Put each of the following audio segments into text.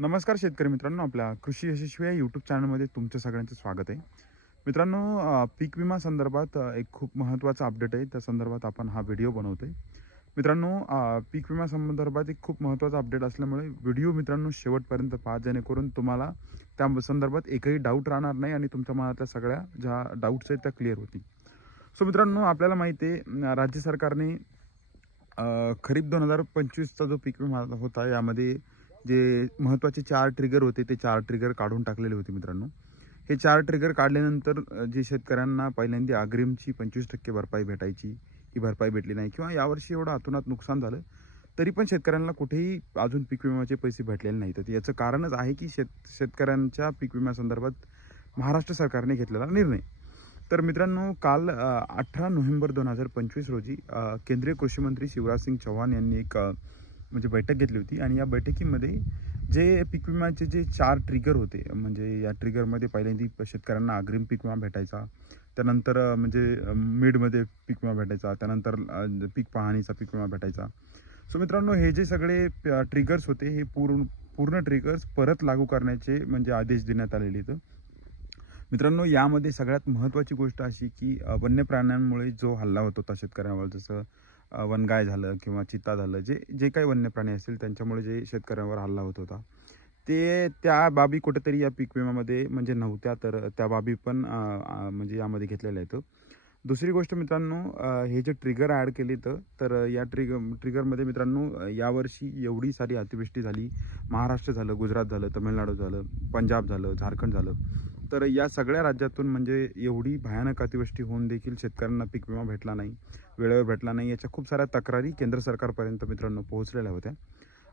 नमस्कार शेतकरी मित्रांनो, आपल्या कृषी यशस्वी या यूट्यूब चॅनलमध्ये तुमचं सगळ्यांचं स्वागत आहे. मित्रांनो, पीक विमा संदर्भात एक खूप महत्त्वाचा अपडेट आहे. त्या संदर्भात आपण हा व्हिडिओ बनवतोय. मित्रांनो, पीक विमा संदर्भात एक खूप महत्त्वाचा अपडेट असल्यामुळे व्हिडिओ मित्रांनो शेवटपर्यंत पहा, जेणेकरून तुम्हाला त्या संदर्भात एकही डाऊट राहणार नाही आणि तुमच्या मनातल्या सगळ्या ज्या डाऊट्स आहेत त्या क्लिअर होतील. सो मित्रांनो, आपल्याला माहिती आहे राज्य सरकारने खरीप 2025चा जो पीक विमा होता, यामध्ये जे महत्त्वाचे 4 ट्रिगर होते, ते 4 ट्रिगर काढून टाकलेले होते मित्रांनो. हे 4 ट्रिगर काढल्यानंतर जे शेतकऱ्यांना पहिल्यांदा अग्रिमची 25% भरपाई भेटायची, ही भरपाई भेटली नाही किंवा यावर्षी एवढं अतोनात नुकसान झालं, तरी पण शेतकऱ्यांना कुठेही अजून पीक विम्याचे पैसे भेटलेले नाहीत. तर याचं कारणच आहे की शेतकऱ्यांच्या पीक विम्यासंदर्भात महाराष्ट्र सरकारने घेतलेला निर्णय. तर मित्रांनो, काल 18 नोव्हेंबर 2025 रोजी केंद्रीय कृषी मंत्री शिवराज सिंग चौहान यांनी एक म्हणजे बैठक घेतली होती आणि या बैठकीमध्ये जे पीक विम्याचे जे 4 ट्रिगर होते, म्हणजे या ट्रिगरमध्ये पहिल्यांदा शेतकऱ्यांना अग्रिम पीक विमा भेटायचा, त्यानंतर म्हणजे मिडमध्ये पीक विमा भेटायचा, त्यानंतर पीक पाहणीचा पीक विमा भेटायचा. सो मित्रांनो, हे जे सगळे ट्रिगर्स होते, हे पूर्ण ट्रिगर्स परत लागू करण्याचे म्हणजे आदेश देण्यात आलेले आहेत. मित्रांनो, यामध्ये सगळ्यात महत्त्वाची गोष्ट अशी की वन्य प्राण्यांमुळे जो हल्ला होत होता शेतकऱ्यांवर, जसं वनगाय झालं किंवा चित्ता झालं, जे जे काही वन्य प्राणी असतील त्यांच्यामुळे जे शेतकऱ्यांवर हल्ला होत होता, ते त्या बाबी कुठेतरी या पीक विम्यामध्ये म्हणजे नव्हत्या. तर त्या बाबी पण म्हणजे यामध्ये घेतलेल्या आहेत. दुसरी गोष्ट मित्रांनो, हे जे ट्रिगर ॲड केले तर या ट्रिगरमध्ये मित्रांनो, यावर्षी एवढी सारी अतिवृष्टी झाली. महाराष्ट्र झालं, गुजरात झालं, तामिळनाडू झालं, पंजाब झालं, झारखंड झालं. तर या सगळ्या राज्यातून म्हणजे एवढी भयानक अतिवृष्टी होऊन देखील शेतकऱ्यांना पीक विमा भेटला नाही, वेळेवर भेटला नाही. याच्या खूप साऱ्या तक्रारी केंद्र सरकारपर्यंत मित्रांनो पोहोचलेल्या होत्या.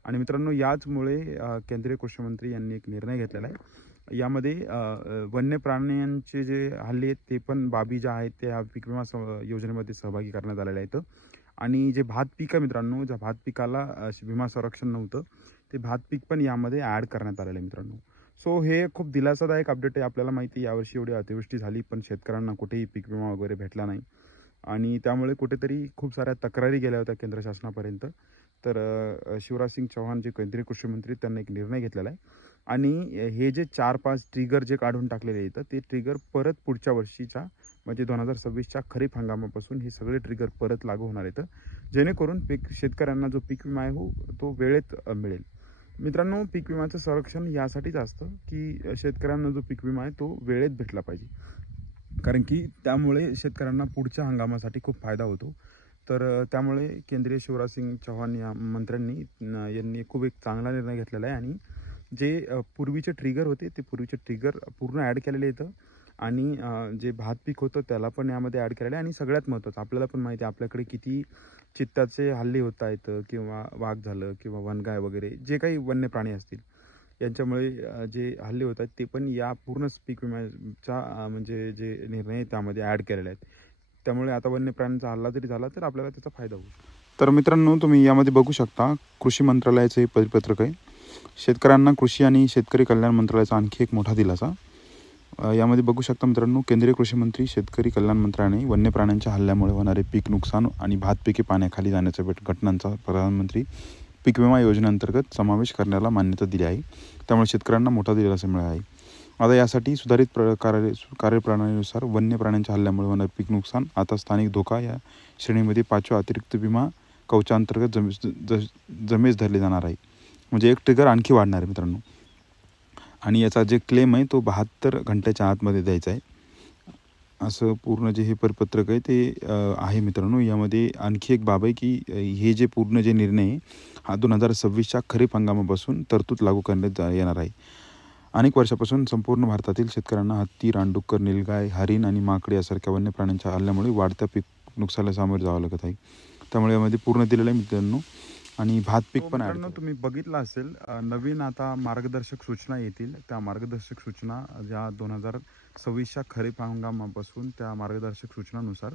आणि मित्रांनो, याचमुळे केंद्रीय कृषी मंत्री यांनी एक निर्णय घेतलेला आहे. यामध्ये वन्य प्राण्यांचे जे हल्ले आहेत ते पण बाबी ज्या आहेत त्या पीक विमा योजनेमध्ये सहभागी करण्यात आलेल्या आहेत. आणि जे भात पीक आहे मित्रांनो, ज्या भात पिकाला विमा संरक्षण नव्हतं, ते भात पीक पण यामध्ये ॲड करण्यात आलेलं आहे मित्रांनो. सो हे खूप दिलासादायक अपडेट आहे. आपल्याला माहिती आहे यावर्षी एवढी अतिवृष्टी झाली, पण शेतकऱ्यांना कुठेही पीक विमा वगैरे भेटला नाही आणि त्यामुळे कुठेतरी खूप साऱ्या तक्रारी गेल्या होत्या केंद्र शासनापर्यंत. तर शिवराज सिंग चौहान जे केंद्रीय कृषी मंत्री, त्यांनी एक निर्णय घेतलेला आहे आणि हे जे 4-5 ट्रिगर जे काढून टाकलेले आहेत, ते ट्रिगर परत पुढच्या वर्षीच्या म्हणजे 2026च्या खरीप हंगामापासून हे सगळे ट्रिगर परत लागू होणार आहेत, जेणेकरून शेतकऱ्यांना जो पीक विमा आहे तो वेळेत मिळेल. मित्रांनो, पीक विम्याचं संरक्षण यासाठीच असतं की शेतकऱ्यांना जो पीक विमा आहे तो वेळेत भेटला पाहिजे, कारण की त्यामुळे शेतकऱ्यांना पुढच्या हंगामासाठी खूप फायदा होतो. तर त्यामुळे केंद्रीय शिवराज सिंग चौहान या मंत्र्यांनी यांनी खूप एक चांगला निर्णय घेतलेला आहे आणि जे पूर्वीचे ट्रिगर होते ते पूर्वीचे ट्रिगर पूर्ण ॲड केलेले आहेत आणि जे भात पीक होतं त्याला पण यामध्ये ॲड केलेलं आहे. आणि सगळ्यात महत्त्वाचं, आपल्याला पण माहिती आहे आपल्याकडे किती चित्ताचे हल्ले होत आहेत किंवा वाघ झालं किंवा वनगाय वगैरे जे काही वन्य प्राणी असतील, यांच्यामुळे जे हल्ले होत आहेत ते पण या पूर्ण पीक विम्याचा म्हणजे जे निर्णय आहे त्यामध्ये ॲड केलेले आहेत. त्यामुळे आता वन्य प्राण्यांचा हल्ला जरी झाला तर आपल्याला त्याचा फायदा होईल. तर मित्रांनो, तुम्ही यामध्ये बघू शकता कृषी मंत्रालयाचं हे परिपत्रक आहे. शेतकऱ्यांना कृषी आणि शेतकरी कल्याण मंत्रालयाचा आणखी एक मोठा दिलासा. यामध्ये बघू शकता मित्रांनो, केंद्रीय कृषी मंत्री शेतकरी कल्याण मंत्र्याने वन्य प्राण्यांच्या हल्ल्यामुळे होणारे पीक नुकसान आणि भात पिके पाण्याखाली जाण्याच्या घटनांचा प्रधानमंत्री पीक विमा योजनेअंतर्गत समावेश करण्याला मान्यता दिली आहे. त्यामुळे शेतकऱ्यांना मोठा दिलासा मिळाला आहे. आता यासाठी सुधारित कार्यप्रणालीनुसार वन्य प्राण्यांच्या हल्ल्यामुळे होणारे पीक नुकसान आता स्थानिक धोका या श्रेणीमध्ये 5व्या अतिरिक्त विमा कवचाअंतर्गत जमेस धरले जाणार आहे. म्हणजे एक ट्रिगर आणखी वाढणार आहे मित्रांनो. आणि याचा जे क्लेम आहे तो 72 घंट्याच्या आतमध्ये द्यायचा आहे, असं पूर्ण जे हे परिपत्रक आहे ते आहे मित्रांनो. यामध्ये आणखी एक बाब आहे की हे जे पूर्ण जे निर्णय आहे हा 2026च्या खरीप हंगामापासून तरतूद लागू करण्यात येणार आहे. अनेक वर्षापासून संपूर्ण भारतातील शेतकऱ्यांना हत्ती, रानडुक्कर, नीलगाय, हरिण आणि माकडे यासारख्या वन्य प्राण्यांच्या हल्ल्यामुळे वाढत्या पीक नुकसानाला सामोरे जावं लागत आहे. त्यामुळे यामध्ये पूर्ण दिलेलं आहे मित्रांनो. आणि भात पीक पण मित्रांनो, तुम्ही बघितलं असेल नवीन आता मार्गदर्शक सूचना येतील. त्या मार्गदर्शक सूचना ज्या 2026च्या खरीप हंगामापासून त्या मार्गदर्शक सूचनानुसार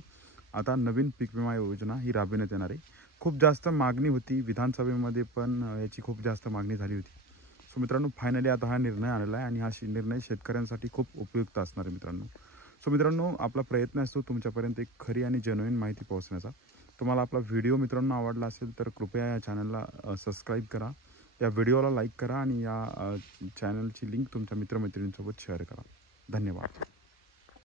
आता नवीन पीक विमा योजना ही राबविण्यात येणार आहे. खूप जास्त मागणी होती विधानसभेमध्ये, पण याची खूप जास्त मागणी झाली होती. सो मित्रांनो, फायनली आता हा निर्णय आलेला आहे आणि हा निर्णय शेतकऱ्यांसाठी खूप उपयुक्त असणार आहे मित्रांनो. सो मित्रांनो, आपला प्रयत्न असतो तुमच्यापर्यंत एक खरी आणि जेन्युइन माहिती पोहोचण्याचा. तुम्हाला आपला व्हिडिओ मित्रांनो आवडला असेल तर कृपया या चॅनलला सबस्क्राईब करा. या व्हिडिओला लाईक करा आणि या चॅनलची लिंक तुमच्या मित्रमैत्रिणींसोबत शेअर करा. धन्यवाद.